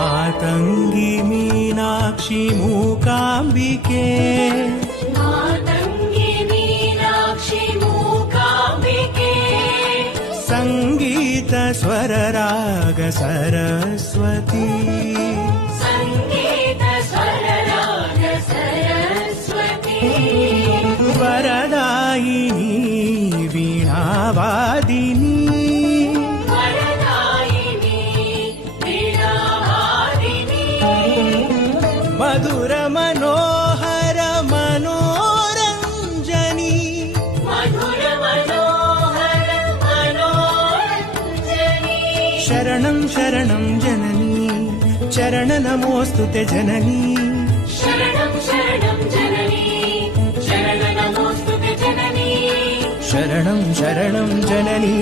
मातंगी मीनाक्षी मूकाम्बिके मातंगी मीनाक्षी मूकाम्बिके संगीत स्वर राग सरस्वती संगीत स्वर राग सरस्वती वरदायिनी वीणावादिनी वरदायिनी वीणावादिनी मधुर मनोहर मनोरञ्जनी मधुर मनोहर मनोरञ्जनी शरणं शरणं जननी चरण नमोस्तुते जननी शरणं शरणं जननी शरण नमोस्तुते जननी शरणं शरणं जननी